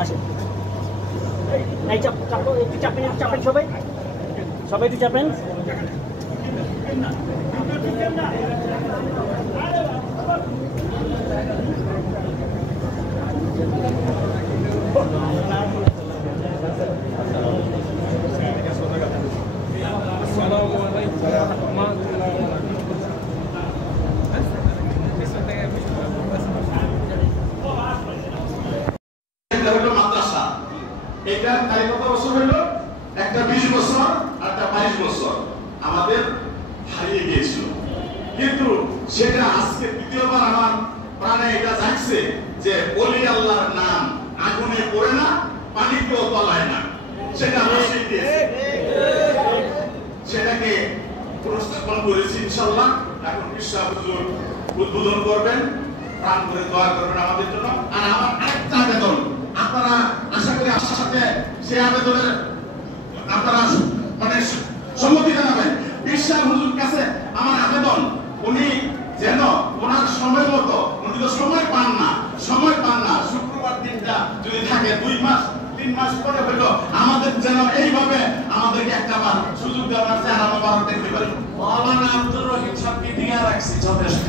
আসেন এই একটু চাপেন সবাই একটু চাপেন এটা তাই কত বছর হলো একটা 20 বছর আর একটা 22 বছর আমাদের হারিয়ে গিয়েছিল কিন্তু সেটা আজকে দ্বিতীয়বার আমার প্রাণে এটা জাগছে যে ওলি আল্লাহর নাম আগুনে পড়ে না পানিতেও তলায় না সেটা হাসিয়ে দিয়েছে সেটাকে প্রস্তাবন করেছি ইনশাআল্লাহ এখন বিশ্বাস হুজুর উদ্বোধন করবেন প্রাণ করে দোয়া করবেন আমাদের জন্য আর আমার আরেকটা আবেদন আপনারা আশা করি আমার সাথে সেই আবেদনের আপনারা মানে সম্মতি জানাবেন বিশ্বাস হুজুর কাছে আমার আবেদন উনি যেন ওনার সময় মতো উনি তো সময় পান না শুক্রবার দিনটা যদি থাকে 2 মাস 3 মাস পরে হলো আমাদের যেন এইভাবে আমাদেরকে একটাবার সুযোগ দেওয়ার চেহারা মোবারক দেখতে পারি মাওলানা আব্দুর রহিম সাহেবকে দিয়ে রাখছি যথেষ্ট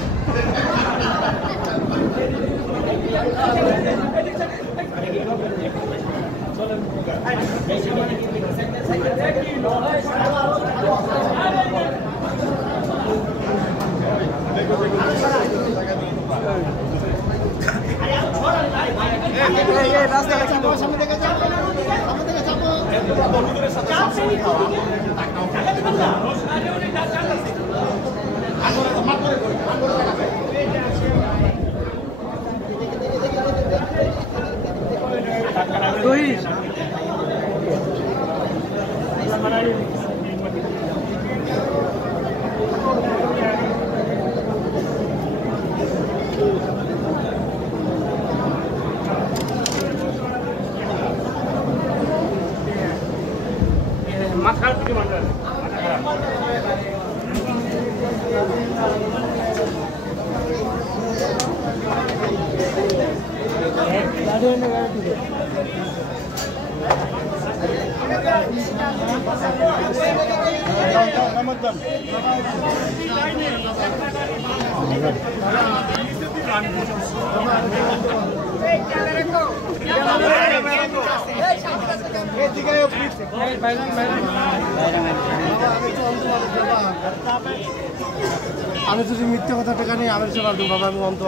আমি যদি মিথ্যে কথা টাকা নিয়ে আমি সবার বাবা আমি অন্ত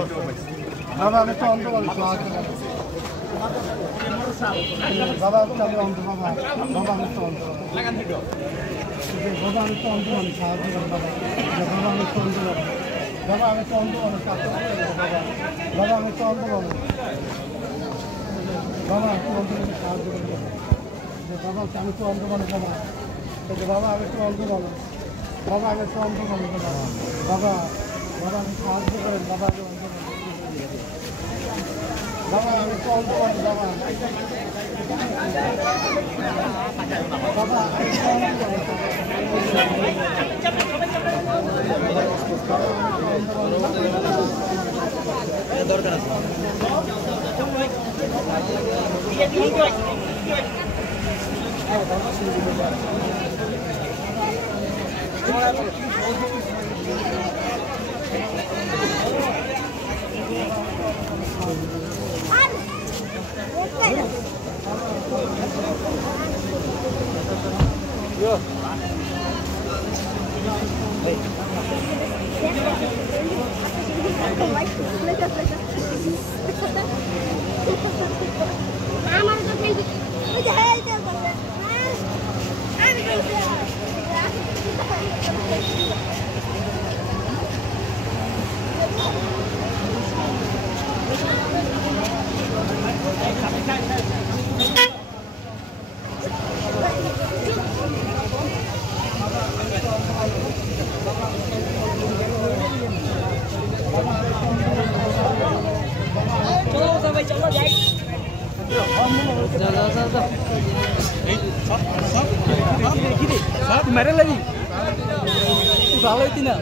বাবা আমি তো অন্ত বাবা আমি অন্ত বাবা বাবা আমি তো অন্ত বাবা আমি তো অন্ত সাহায্য করেন বাবা আমি তো অন্ত বাবা আমি তো অন্ত বাবা আমি তো অন্ত বাবা একটু অন্ত সাহায্য করেন বাবা আমি তো অন্ত বাবা আমি তো অন্ত বাবা আমি তো অন্ত বাবা বাবা আমি সাহায্য করেন বাবা আমি অন্ত বাবা আমি তো অন্ত বাবা বাবা দরকার আছে ভালো হইতি না